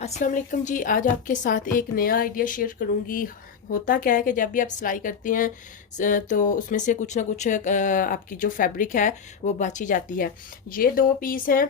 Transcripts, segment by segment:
अस्सलाम वालेकुम जी। आज आपके साथ एक नया आइडिया शेयर करूँगी। होता क्या है कि जब भी आप सिलाई करते हैं तो उसमें से कुछ ना कुछ आपकी जो फैब्रिक है वो बची जाती है। ये दो पीस हैं,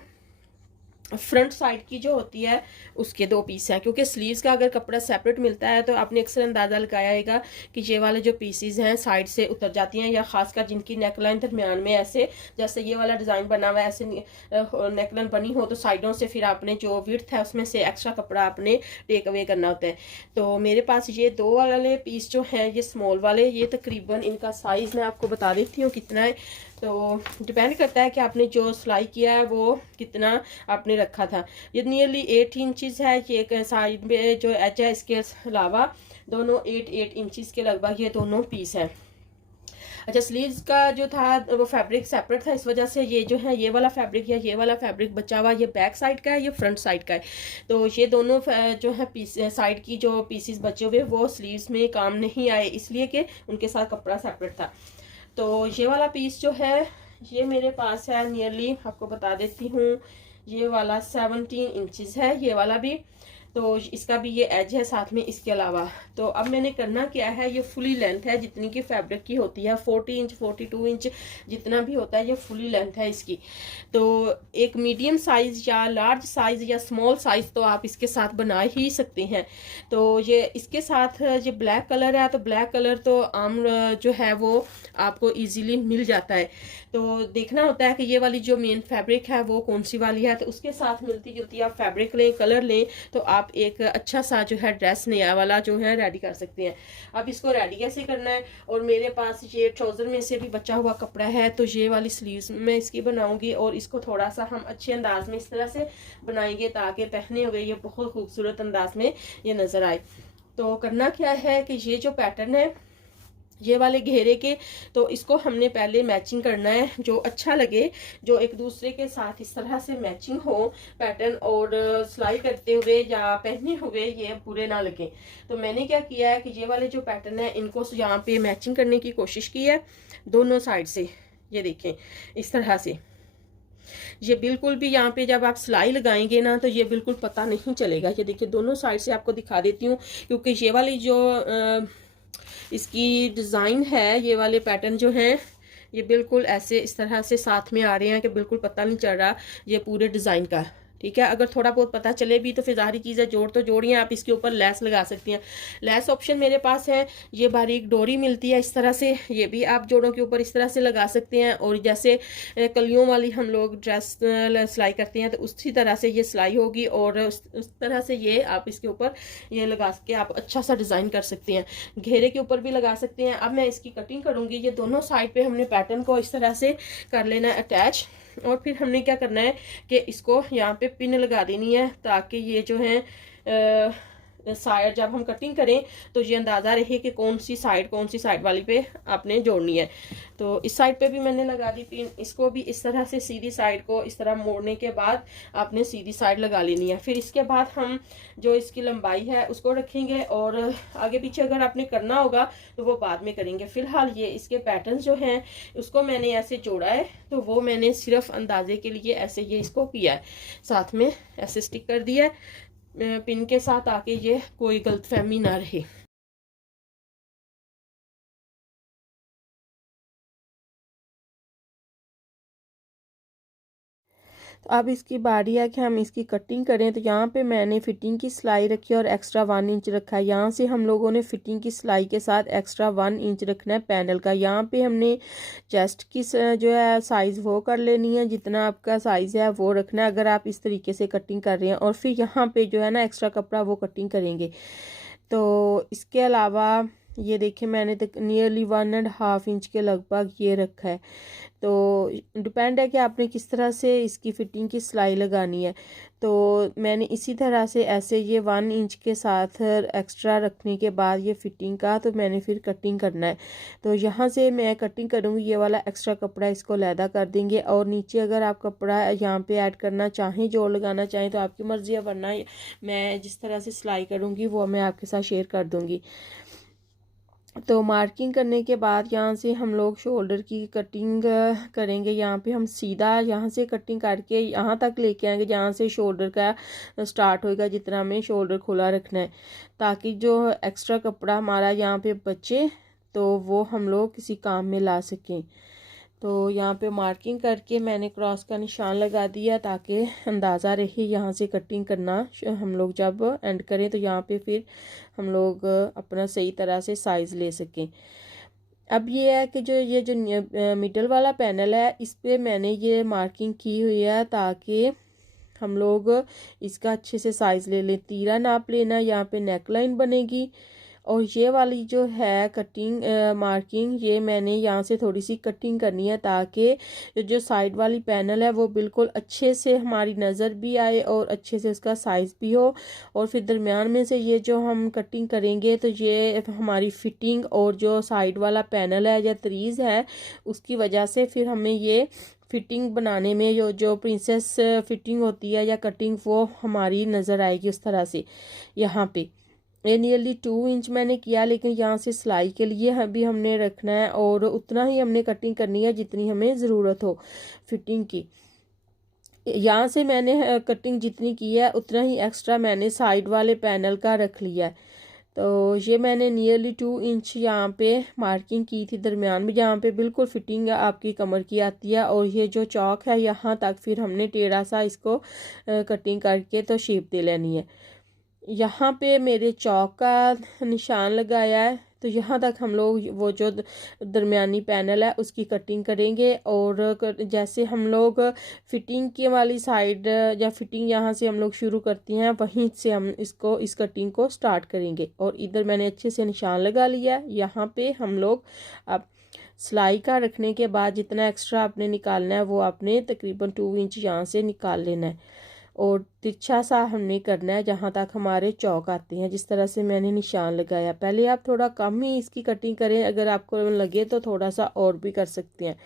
फ्रंट साइड की जो होती है उसके दो पीस हैं, क्योंकि स्लीव्स का अगर कपड़ा सेपरेट मिलता है तो आपने अक्सर अंदाज़ा लगाएगा कि ये वाले जो पीसीज हैं साइड से उतर जाती हैं, या खासकर जिनकी नेकलाइन दरमियान में ऐसे जैसे ये वाला डिज़ाइन बना हुआ है ऐसे नेकलाइन बनी हो तो साइडों से फिर आपने जो विड्थ है उसमें से एक्स्ट्रा कपड़ा आपने टेक अवे करना होता है। तो मेरे पास ये दो वाले पीस जो हैं ये स्मॉल वाले, ये तकरीबन इनका साइज़ मैं आपको बता देती हूँ कितना है। तो डिपेंड करता है कि आपने जो सिलाई किया है वो कितना आपने रखा था। ये नियरली 8 इंचज़ है। ये एक साइड में जो एज है इसके अलावा दोनों 8 इंचज़ के लगभग ये दोनों पीस हैं। अच्छा, स्लीव्स का जो था वो फैब्रिक सेपरेट था, इस वजह से ये जो है ये वाला फैब्रिक या ये वाला फैब्रिक बचा हुआ ये बैक साइड का है, ये फ्रंट साइड का है। तो ये दोनों जो है पीस साइड की जो पीसीस बचे हुए वो स्लीव्स में काम नहीं आए, इसलिए कि उनके साथ कपड़ा सेपरेट था। तो ये वाला पीस जो है ये मेरे पास है नियरली, आपको बता देती हूँ, ये वाला 17 इंचज़ है ये वाला भी। तो इसका भी ये एज है साथ में इसके अलावा। तो अब मैंने करना क्या है, ये फुली लेंथ है जितनी की फैब्रिक की होती है, 40 इंच 42 इंच जितना भी होता है ये फुली लेंथ है इसकी। तो एक मीडियम साइज या लार्ज साइज या स्मॉल साइज तो आप इसके साथ बना ही सकते हैं। तो ये इसके साथ ये ब्लैक कलर है, तो ब्लैक कलर तो आम जो है वो आपको इजीली मिल जाता है। तो देखना होता है कि ये वाली जो मेन फैब्रिक है वो कौन सी वाली है, तो उसके साथ मिलती जुलती आप फैब्रिक लें, कलर लें, तो आप एक अच्छा सा जो है ड्रेस नया वाला जो है रेडी कर सकते हैं। अब इसको रेडी कैसे करना है, और मेरे पास ये ट्राउजर में से भी बचा हुआ कपड़ा है, तो ये वाली स्लीव्स में इसकी बनाऊंगी और इसको थोड़ा सा हम अच्छे अंदाज में इस तरह से बनाएंगे ताकि पहने हुए ये बहुत खूबसूरत अंदाज में ये नजर आए। तो करना क्या है कि ये जो पैटर्न है ये वाले घेरे के, तो इसको हमने पहले मैचिंग करना है जो अच्छा लगे, जो एक दूसरे के साथ इस तरह से मैचिंग हो पैटर्न, और सिलाई करते हुए या पहने हुए ये बुरे ना लगे। तो मैंने क्या किया है कि ये वाले जो पैटर्न है इनको यहाँ पे मैचिंग करने की कोशिश की है दोनों साइड से। ये देखें इस तरह से, ये बिल्कुल भी यहाँ पे जब आप सिलाई लगाएंगे ना तो ये बिल्कुल पता नहीं चलेगा। ये देखिए दोनों साइड से आपको दिखा देती हूँ, क्योंकि ये वाली जो इसकी डिज़ाइन है, ये वाले पैटर्न जो हैं ये बिल्कुल ऐसे इस तरह से साथ में आ रहे हैं कि बिल्कुल पता नहीं चल रहा ये पूरे डिज़ाइन का। ठीक है, अगर थोड़ा बहुत पता चले भी तो फिर ज़ाहिर चीज़ है, जोड़ तो जोड़िए, आप इसके ऊपर लेस लगा सकती हैं। लेस ऑप्शन मेरे पास है, ये बारीक डोरी मिलती है इस तरह से, ये भी आप जोड़ों के ऊपर इस तरह से लगा सकते हैं। और जैसे कलियों वाली हम लोग ड्रेस सिलाई करते हैं तो उसी तरह से ये सिलाई होगी, और उस तरह से ये आप इसके ऊपर ये लगा के आप अच्छा सा डिज़ाइन कर सकते हैं, घेरे के ऊपर भी लगा सकते हैं। अब मैं इसकी कटिंग करूँगी। ये दोनों साइड पर हमने पैटर्न को इस तरह से कर लेना है अटैच, और फिर हमने क्या करना है कि इसको यहाँ पे पिन लगा देनी है ताकि ये जो है साइड जब हम कटिंग करें तो ये अंदाज़ा रहे कि कौन सी साइड वाली पे आपने जोड़नी है। तो इस साइड पे भी मैंने लगा दी पिन, इसको भी इस तरह से सीधी साइड को इस तरह मोड़ने के बाद आपने सीधी साइड लगा लेनी है। फिर इसके बाद हम जो इसकी लंबाई है उसको रखेंगे, और आगे पीछे अगर आपने करना होगा तो वो बाद में करेंगे। फिलहाल ये इसके पैटर्न जो हैं उसको मैंने ऐसे जोड़ा है, तो वो मैंने सिर्फ अंदाजे के लिए ऐसे ये इसको किया है, साथ में ऐसे स्टिक कर दिया है पिन के साथ, ताकि ये कोई गलतफहमी ना रहे। तो अब इसकी बारी है कि हम इसकी कटिंग करें। तो यहाँ पे मैंने फिटिंग की सिलाई रखी है और एक्स्ट्रा 1 इंच रखा है। यहाँ से हम लोगों ने फिटिंग की सिलाई के साथ एक्स्ट्रा 1 इंच रखना है पैनल का। यहाँ पे हमने चेस्ट की जो है साइज़ वो कर लेनी है, जितना आपका साइज़ है वो रखना है अगर आप इस तरीके से कटिंग कर रहे हैं। और फिर यहाँ पे जो है ना एक्स्ट्रा कपड़ा वो कटिंग करेंगे। तो इसके अलावा ये देखिए मैंने तक नियरली 1.5 इंच के लगभग ये रखा है। तो डिपेंड है कि आपने किस तरह से इसकी फिटिंग की सिलाई लगानी है। तो मैंने इसी तरह से ऐसे ये 1 इंच के साथ एक्स्ट्रा रखने के बाद ये फिटिंग का तो मैंने फिर कटिंग करना है। तो यहाँ से मैं कटिंग करूँगी, ये वाला एक्स्ट्रा कपड़ा इसको लैदा कर देंगे, और नीचे अगर आप कपड़ा यहाँ पे ऐड करना चाहें, जोड़ लगाना चाहें तो आपकी मर्ज़ी है, वरना मैं जिस तरह से सिलाई करूँगी वो मैं आपके साथ शेयर कर दूँगी। तो मार्किंग करने के बाद यहाँ से हम लोग शोल्डर की कटिंग करेंगे। यहाँ पे हम सीधा यहाँ से कटिंग करके यहाँ तक लेके आएंगे जहाँ से शोल्डर का स्टार्ट होएगा, जितना हमें शोल्डर खुला रखना है, ताकि जो एक्स्ट्रा कपड़ा हमारा यहाँ पे बचे तो वो हम लोग किसी काम में ला सकें। तो यहाँ पे मार्किंग करके मैंने क्रॉस का निशान लगा दिया ताकि अंदाज़ा रहे यहाँ से कटिंग करना। हम लोग जब एंड करें तो यहाँ पे फिर हम लोग अपना सही तरह से साइज़ ले सकें। अब ये है कि जो ये जो मिडल वाला पैनल है इस पे मैंने ये मार्किंग की हुई है ताकि हम लोग इसका अच्छे से साइज़ ले लें। तीरा नाप लेना, यहाँ पे नेक लाइन बनेगी। और ये वाली जो है कटिंग मार्किंग, ये मैंने यहाँ से थोड़ी सी कटिंग करनी है ताकि जो साइड वाली पैनल है वो बिल्कुल अच्छे से हमारी नज़र भी आए और अच्छे से उसका साइज़ भी हो। और फिर दरमियान में से ये जो हम कटिंग करेंगे तो ये हमारी फिटिंग और जो साइड वाला पैनल है या तरीज़ है उसकी वजह से फिर हमें ये फिटिंग बनाने में जो प्रिंसेस फिटिंग होती है या कटिंग वो हमारी नज़र आएगी उस तरह से। यहाँ पे ये नियरली 2 इंच मैंने किया, लेकिन यहाँ से सिलाई के लिए अभी हमने रखना है और उतना ही हमने कटिंग करनी है जितनी हमें ज़रूरत हो फिटिंग की। यहाँ से मैंने कटिंग जितनी की है उतना ही एक्स्ट्रा मैंने साइड वाले पैनल का रख लिया है। तो ये मैंने नियरली 2 इंच यहाँ पे मार्किंग की थी दरमियान में, जहाँ पे बिल्कुल फिटिंग आपकी कमर की आती है। और ये जो चौक है यहाँ तक फिर हमने टेढ़ा सा इसको कटिंग करके तो शेप दे लेनी है। यहाँ पे मेरे चौक का निशान लगाया है, तो यहाँ तक हम लोग वो जो दरमियानी पैनल है उसकी कटिंग करेंगे। और जैसे हम लोग फिटिंग की वाली साइड या फिटिंग यहाँ से हम लोग शुरू करती हैं वहीं से हम इस कटिंग को स्टार्ट करेंगे। और इधर मैंने अच्छे से निशान लगा लिया है। यहाँ पे हम लोग अब सिलाई का रखने के बाद जितना एक्स्ट्रा आपने निकालना है वो आपने तकरीबन 2 इंच यहाँ से निकाल लेना है और तिरछा सा हमने करना है जहाँ तक हमारे चौक आते हैं। जिस तरह से मैंने निशान लगाया, पहले आप थोड़ा कम ही इसकी कटिंग करें, अगर आपको लगे तो थोड़ा सा और भी कर सकते हैं।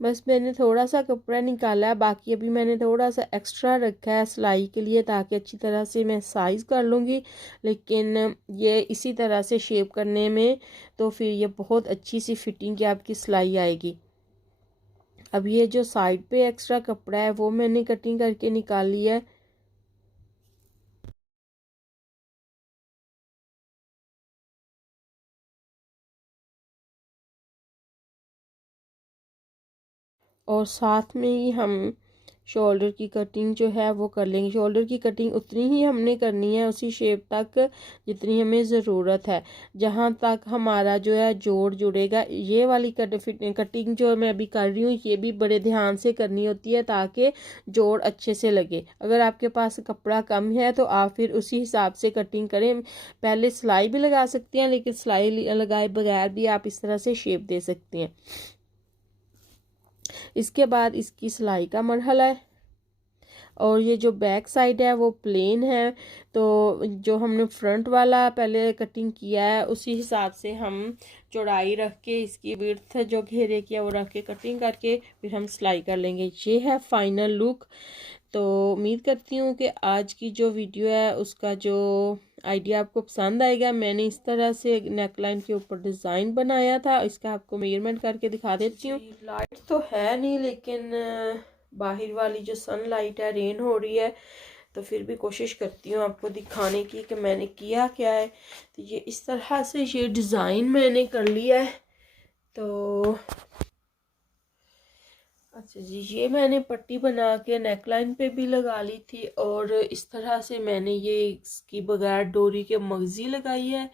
बस मैंने थोड़ा सा कपड़ा निकाला है, बाकी अभी मैंने थोड़ा सा एक्स्ट्रा रखा है सिलाई के लिए ताकि अच्छी तरह से मैं साइज़ कर लूँगी। लेकिन ये इसी तरह से शेप करने में तो फिर ये बहुत अच्छी सी फिटिंग की आपकी सिलाई आएगी। अब ये जो साइड पे एक्स्ट्रा कपड़ा है वो मैंने कटिंग करके निकाल लिया है। और साथ में ही हम शोल्डर की कटिंग जो है वो कर लेंगे। शोल्डर की कटिंग उतनी ही हमने करनी है उसी शेप तक जितनी हमें ज़रूरत है, जहाँ तक हमारा जो है जोड़ जुड़ेगा। ये वाली कटिंग जो मैं अभी कर रही हूँ ये भी बड़े ध्यान से करनी होती है ताकि जोड़ अच्छे से लगे। अगर आपके पास कपड़ा कम है तो आप फिर उसी हिसाब से कटिंग करें। पहले सिलाई भी लगा सकते हैं, लेकिन सिलाई लगाए बगैर भी आप इस तरह से शेप दे सकते हैं। इसके बाद इसकी सिलाई का मरहला है और ये जो बैक साइड है वो प्लेन है। तो जो हमने फ्रंट वाला पहले कटिंग किया है उसी हिसाब से हम चौड़ाई रख के इसकी विड्थ जो घेरे की है वो रख के कटिंग करके फिर हम सिलाई कर लेंगे। ये है फाइनल लुक। तो उम्मीद करती हूँ कि आज की जो वीडियो है उसका जो आइडिया आपको पसंद आएगा। मैंने इस तरह से नेक लाइन के ऊपर डिज़ाइन बनाया था, इसका आपको मेजरमेंट करके दिखा देती हूँ। लाइट तो है नहीं, लेकिन बाहर वाली जो सनलाइट है, रेन हो रही है, तो फिर भी कोशिश करती हूँ आपको दिखाने की कि मैंने किया क्या है। तो ये इस तरह से ये डिज़ाइन मैंने कर लिया है। तो अच्छा जी, ये मैंने पट्टी बना के नेकलाइन पे भी लगा ली थी और इस तरह से मैंने ये इसकी बगैर डोरी के मगजी लगाई है।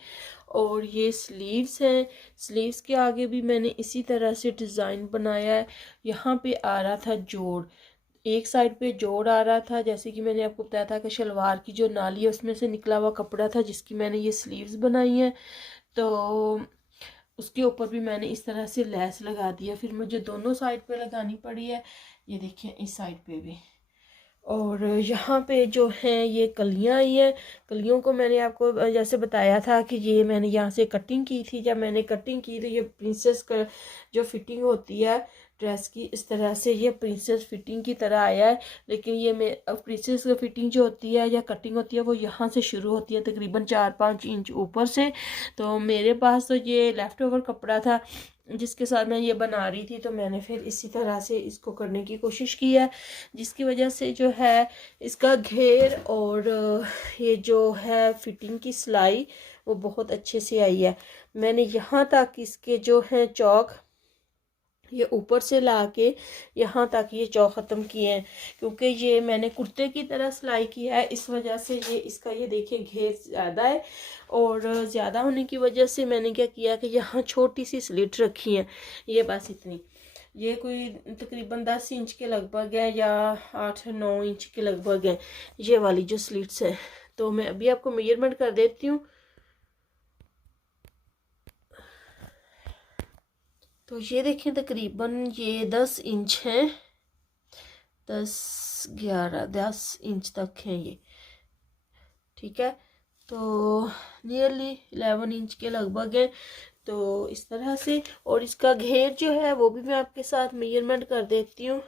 और ये स्लीव्स हैं, स्लीव्स के आगे भी मैंने इसी तरह से डिज़ाइन बनाया है। यहाँ पे आ रहा था जोड़, एक साइड पे जोड़ आ रहा था, जैसे कि मैंने आपको बताया था कि शलवार की जो नाली है उसमें से निकला हुआ कपड़ा था जिसकी मैंने ये स्लीव्स बनाई हैं। तो उसके ऊपर भी मैंने इस तरह से लेस लगा दिया, फिर मुझे दोनों साइड पे लगानी पड़ी है। ये देखिए इस साइड पे भी। और यहाँ पे जो है ये कलियाँ आई हैं। कलियों को मैंने आपको जैसे बताया था कि ये मैंने यहाँ से कटिंग की थी। जब मैंने कटिंग की तो ये प्रिंसेस का जो फिटिंग होती है ड्रेस की, इस तरह से ये प्रिंसेस फिटिंग की तरह आया है। लेकिन ये मैं प्रिंसेस की फिटिंग जो होती है या कटिंग होती है वो यहाँ से शुरू होती है तकरीबन 4-5 इंच ऊपर से। तो मेरे पास तो ये लेफ़्ट ओवर कपड़ा था जिसके साथ मैं ये बना रही थी, तो मैंने फिर इसी तरह से इसको करने की कोशिश की है, जिसकी वजह से जो है इसका घेर और ये जो है फिटिंग की सिलाई वो बहुत अच्छे से आई है। मैंने यहाँ तक इसके जो है चौक ये ऊपर से ला के यहाँ तक ये चौक ख़त्म किए हैं, क्योंकि ये मैंने कुर्ते की तरह सिलाई की है, इस वजह से ये इसका ये देखिए घेर ज़्यादा है। और ज़्यादा होने की वजह से मैंने क्या किया कि यहाँ छोटी सी स्लिट रखी है, ये बस इतनी। ये कोई तकरीबन 10 इंच के लगभग है या 8-9 इंच के लगभग है ये वाली जो स्लिट्स है। तो मैं अभी आपको मेजरमेंट कर देती हूँ। तो ये देखें तकरीबन ये 10 इंच है, 10 इंच तक है ये, ठीक है। तो नियरली 11 इंच के लगभग है। तो इस तरह से, और इसका घेर जो है वो भी मैं आपके साथ मेजरमेंट कर देती हूँ।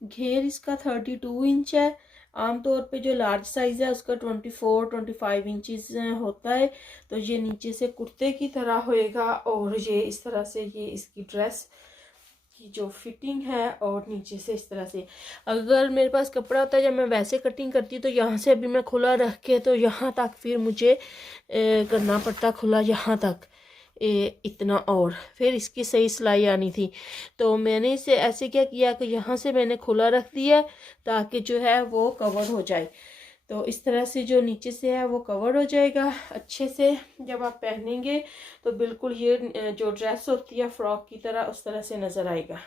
घेर इसका 32 इंच है। आमतौर पे जो लार्ज साइज़ है उसका 24-25 इंचज़ होता है। तो ये नीचे से कुर्ते की तरह होएगा और ये इस तरह से ये इसकी ड्रेस की जो फिटिंग है, और नीचे से इस तरह से। अगर मेरे पास कपड़ा होता है जब मैं वैसे कटिंग करती तो यहाँ से अभी मैं खुला रख के तो यहाँ तक फिर मुझे करना पड़ता खुला यहाँ तक इतना, और फिर इसकी सही सिलाई आनी थी। तो मैंने इसे ऐसे क्या किया कि यहाँ से मैंने खुला रख दिया ताकि जो है वो कवर हो जाए। तो इस तरह से जो नीचे से है वो कवर हो जाएगा अच्छे से। जब आप पहनेंगे तो बिल्कुल ये जो ड्रेस होती है फ्रॉक की तरह उस तरह से नज़र आएगा।